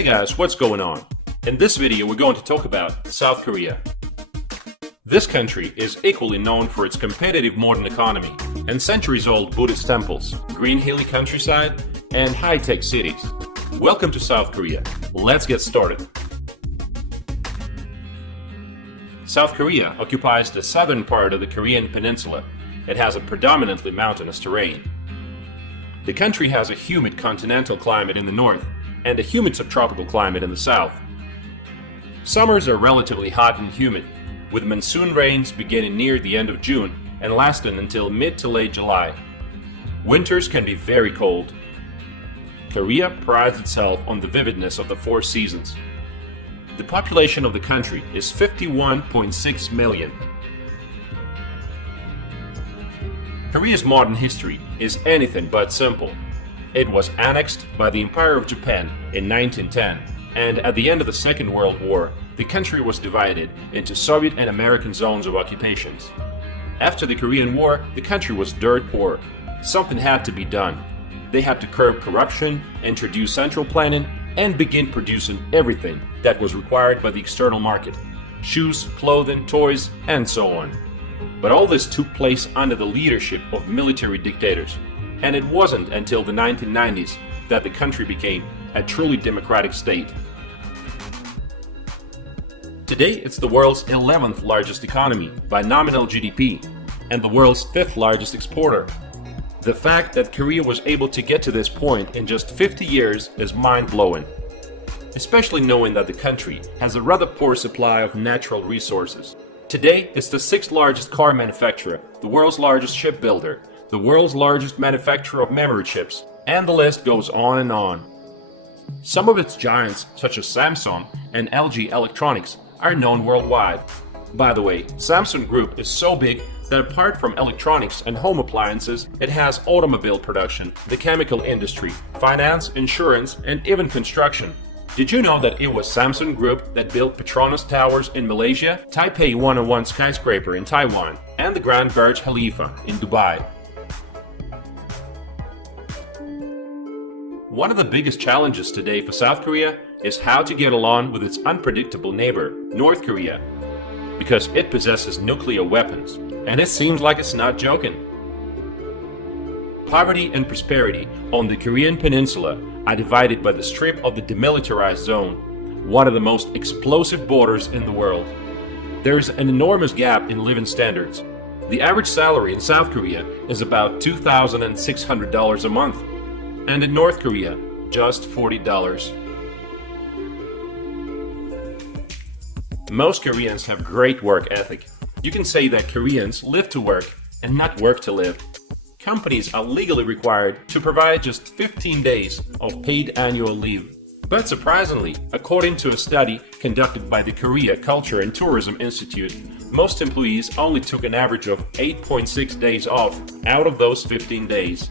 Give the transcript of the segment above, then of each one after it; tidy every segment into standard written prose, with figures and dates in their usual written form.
Hey guys, what's going on? In this video we're going to talk about South Korea. This country is equally known for its competitive modern economy and centuries-old Buddhist temples, green hilly countryside, and high-tech cities. Welcome to South Korea. Let's get started. South Korea occupies the southern part of the Korean peninsula. It has a predominantly mountainous terrain. The country has a humid continental climate in the north and a humid subtropical climate in the south. Summers are relatively hot and humid, with monsoon rains beginning near the end of June and lasting until mid to late July. Winters can be very cold. Korea prides itself on the vividness of the four seasons. The population of the country is 51.6 million. Korea's modern history is anything but simple. It was annexed by the Empire of Japan in 1910, and at the end of the Second World War, the country was divided into Soviet and American zones of occupations. After the Korean War, the country was dirt poor. Something had to be done. They had to curb corruption, introduce central planning, and begin producing everything that was required by the external market: shoes, clothing, toys, and so on. But all this took place under the leadership of military dictators, and it wasn't until the 1990s that the country became a truly democratic state. Today, it's the world's 11th largest economy by nominal GDP and the world's 5th largest exporter. The fact that Korea was able to get to this point in just 50 years is mind-blowing, especially knowing that the country has a rather poor supply of natural resources. Today, it's the 6th largest car manufacturer, the world's largest shipbuilder, the world's largest manufacturer of memory chips, and the list goes on and on. Some of its giants, such as Samsung and LG Electronics, are known worldwide. By the way, Samsung Group is so big that apart from electronics and home appliances, it has automobile production, the chemical industry, finance, insurance, and even construction. Did you know that it was Samsung Group that built Petronas Towers in Malaysia, Taipei 101 skyscraper in Taiwan, and the Grand Burj Khalifa in Dubai? One of the biggest challenges today for South Korea is how to get along with its unpredictable neighbor, North Korea, because it possesses nuclear weapons, and it seems like it's not joking. Poverty and prosperity on the Korean peninsula are divided by the strip of the demilitarized zone, one of the most explosive borders in the world. There is an enormous gap in living standards. The average salary in South Korea is about $2,600 a month, and in North Korea, just $40. Most Koreans have great work ethic. You can say that Koreans live to work and not work to live. Companies are legally required to provide just 15 days of paid annual leave. But surprisingly, according to a study conducted by the Korea Culture and Tourism Institute, most employees only took an average of 8.6 days off out of those 15 days.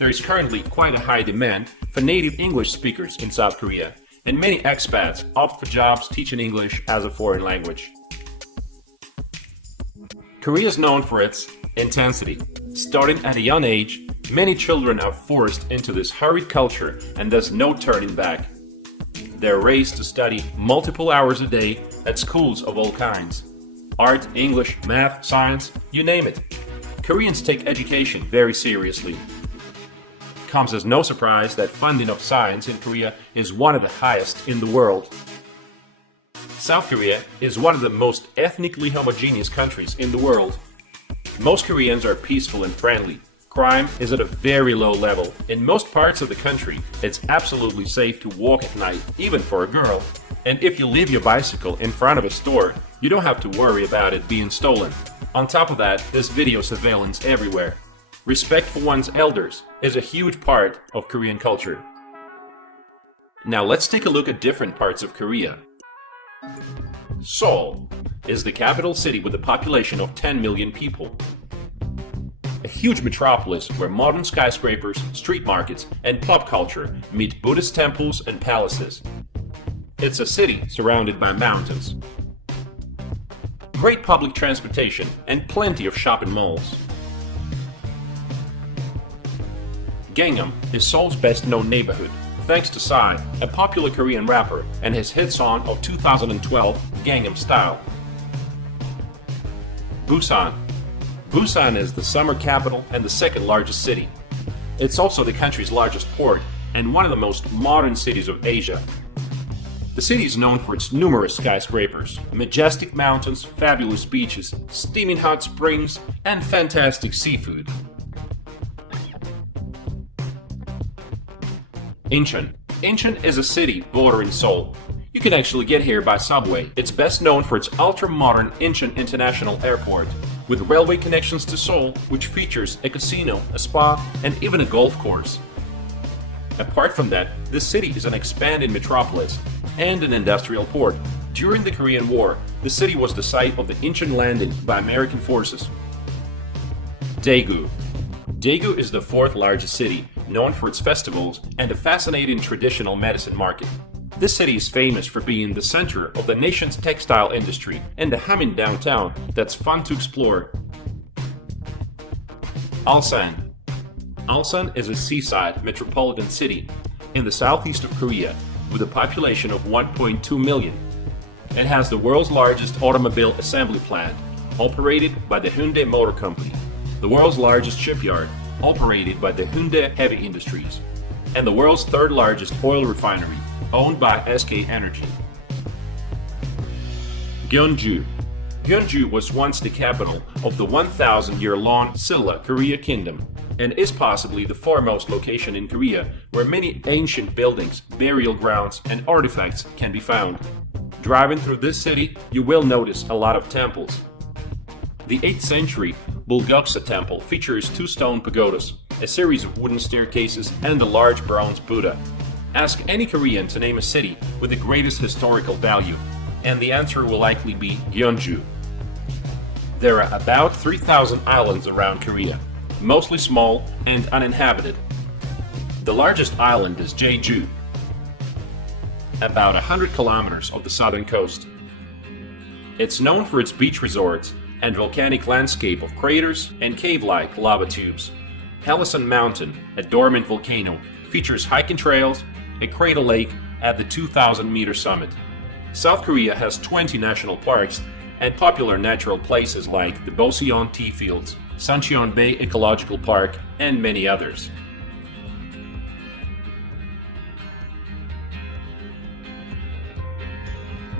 There is currently quite a high demand for native English speakers in South Korea, and many expats opt for jobs teaching English as a foreign language. Korea is known for its intensity. Starting at a young age, many children are forced into this hurried culture and there's no turning back. They're raised to study multiple hours a day at schools of all kinds. Art, English, math, science, you name it. Koreans take education very seriously. Comes as no surprise that funding of science in Korea is one of the highest in the world. South Korea is one of the most ethnically homogeneous countries in the world. Most Koreans are peaceful and friendly. Crime is at a very low level. In most parts of the country, it's absolutely safe to walk at night, even for a girl. And if you leave your bicycle in front of a store, you don't have to worry about it being stolen. On top of that, there's video surveillance everywhere. Respect for one's elders is a huge part of Korean culture. Now let's take a look at different parts of Korea. Seoul is the capital city with a population of 10 million people. A huge metropolis where modern skyscrapers, street markets, and pop culture meet Buddhist temples and palaces. It's a city surrounded by mountains. Great public transportation and plenty of shopping malls. Gyeongbokgung is Seoul's best-known neighborhood, thanks to Psy, a popular Korean rapper, and his hit song of 2012, Gangnam Style. Busan. Busan is the summer capital and the second largest city. It's also the country's largest port and one of the most modern cities of Asia. The city is known for its numerous skyscrapers, majestic mountains, fabulous beaches, steaming hot springs, and fantastic seafood. Incheon. Incheon is a city bordering Seoul. You can actually get here by subway. It's best known for its ultra-modern Incheon International Airport, with railway connections to Seoul, which features a casino, a spa, and even a golf course. Apart from that, the city is an expanding metropolis and an industrial port. During the Korean War, the city was the site of the Incheon landing by American forces. Daegu. Daegu is the fourth largest city, known for its festivals and a fascinating traditional medicine market. This city is famous for being the center of the nation's textile industry and a humming downtown that's fun to explore. Ulsan. Ulsan is a seaside metropolitan city in the southeast of Korea with a population of 1.2 million. It has the world's largest automobile assembly plant, operated by the Hongdae Motor Company, the world's largest shipyard, operated by the Hongdae Heavy Industries, and the world's third largest oil refinery, owned by SK Energy. Gyeongju. Gyeongju was once the capital of the 1,000-year-long Silla Korea Kingdom and is possibly the foremost location in Korea where many ancient buildings, burial grounds, and artifacts can be found. Driving through this city, you will notice a lot of temples. The 8th century Bulguksa Temple features 2 stone pagodas, a series of wooden staircases, and a large bronze Buddha. Ask any Korean to name a city with the greatest historical value, and the answer will likely be Gyeongju. There are about 3,000 islands around Korea, mostly small and uninhabited. The largest island is Jeju, about 100 kilometers off the southern coast. It's known for its beach resorts and volcanic landscape of craters and cave-like lava tubes. Hellison Mountain, a dormant volcano, features hiking trails, a crater lake at the 2,000-meter summit. South Korea has 20 national parks and popular natural places like the Boseon Tea Fields, Sancheon Bay Ecological Park, and many others.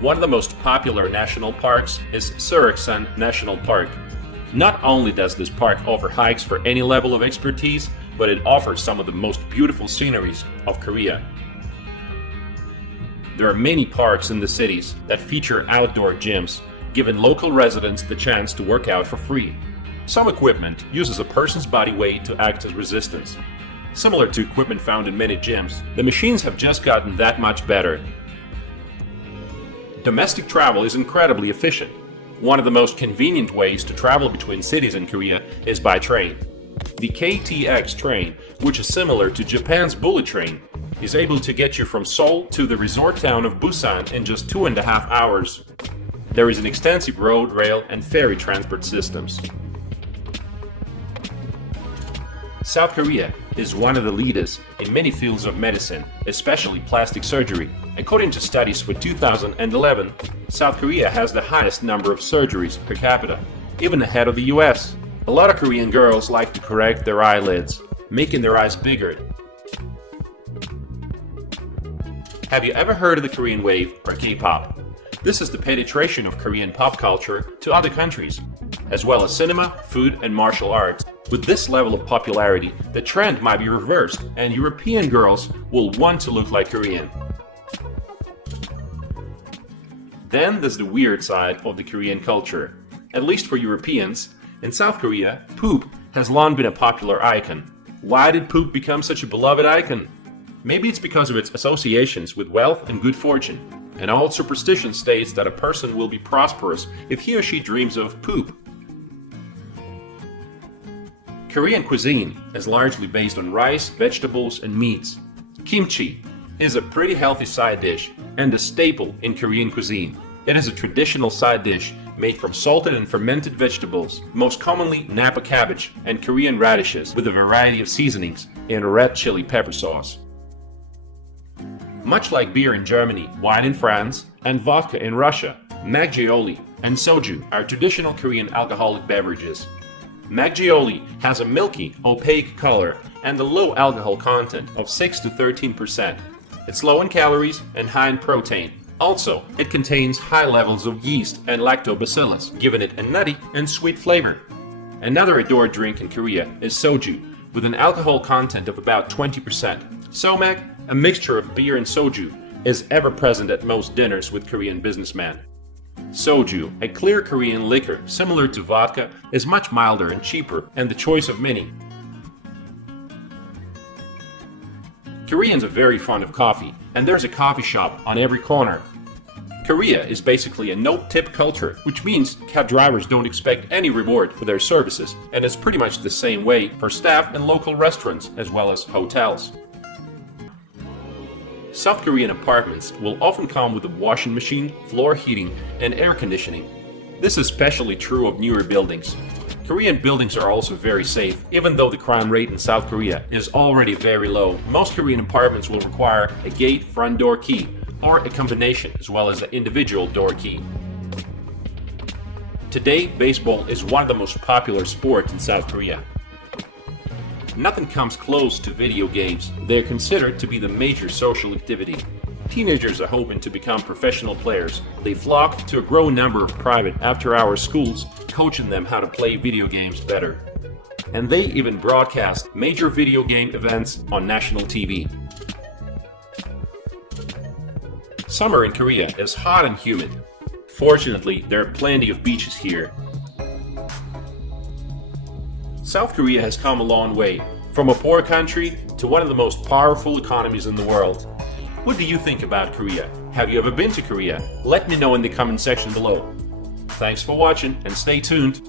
One of the most popular national parks is Seoraksan National Park. Not only does this park offer hikes for any level of expertise, but it offers some of the most beautiful sceneries of Korea. There are many parks in the cities that feature outdoor gyms, giving local residents the chance to work out for free. Some equipment uses a person's body weight to act as resistance. Similar to equipment found in many gyms, the machines have just gotten that much better. Domestic travel is incredibly efficient. One of the most convenient ways to travel between cities in Korea is by train. The KTX train, which is similar to Japan's bullet train, is able to get you from Seoul to the resort town of Busan in just 2.5 hours. There is an extensive road, rail, and ferry transport systems. South Korea is one of the leaders in many fields of medicine, especially plastic surgery. According to studies for 2011, South Korea has the highest number of surgeries per capita, even ahead of the US. A lot of Korean girls like to correct their eyelids, making their eyes bigger. Have you ever heard of the Korean wave or K-pop? This is the penetration of Korean pop culture to other countries, as well as cinema, food, and martial arts. With this level of popularity, the trend might be reversed, and European girls will want to look like Korean. Then there's the weird side of the Korean culture. At least for Europeans, in South Korea, poop has long been a popular icon. Why did poop become such a beloved icon? Maybe it's because of its associations with wealth and good fortune. An old superstition states that a person will be prosperous if he or she dreams of poop. Korean cuisine is largely based on rice, vegetables, and meats. Kimchi is a pretty healthy side dish and a staple in Korean cuisine. It is a traditional side dish made from salted and fermented vegetables, most commonly Napa cabbage and Korean radishes, with a variety of seasonings and red chili pepper sauce. Much like beer in Germany, wine in France, and vodka in Russia, makgeolli and soju are traditional Korean alcoholic beverages. Makgeolli has a milky, opaque color and a low alcohol content of 6 to 13%. It's low in calories and high in protein. Also, it contains high levels of yeast and lactobacillus, giving it a nutty and sweet flavor. Another adored drink in Korea is soju, with an alcohol content of about 20%. Somak, a mixture of beer and soju, is ever present at most dinners with Korean businessmen. Soju, a clear Korean liquor similar to vodka, is much milder and cheaper and the choice of many. Koreans are very fond of coffee, and there's a coffee shop on every corner. Korea is basically a no-tip culture, which means cab drivers don't expect any reward for their services, and it's pretty much the same way for staff and local restaurants as well as hotels. South Korean apartments will often come with a washing machine, floor heating, and air conditioning. This is especially true of newer buildings. Korean buildings are also very safe. Even though the crime rate in South Korea is already very low, most Korean apartments will require a gate front door key, or a combination as well as an individual door key. Today, baseball is one of the most popular sports in South Korea. Nothing comes close to video games. They are considered to be the major social activity. Teenagers are hoping to become professional players. They flock to a growing number of private after-hours schools, coaching them how to play video games better. And they even broadcast major video game events on national TV. Summer in Korea is hot and humid. Fortunately, there are plenty of beaches here. South Korea has come a long way, from a poor country to one of the most powerful economies in the world. What do you think about Korea? Have you ever been to Korea? Let me know in the comment section below. Thanks for watching and stay tuned.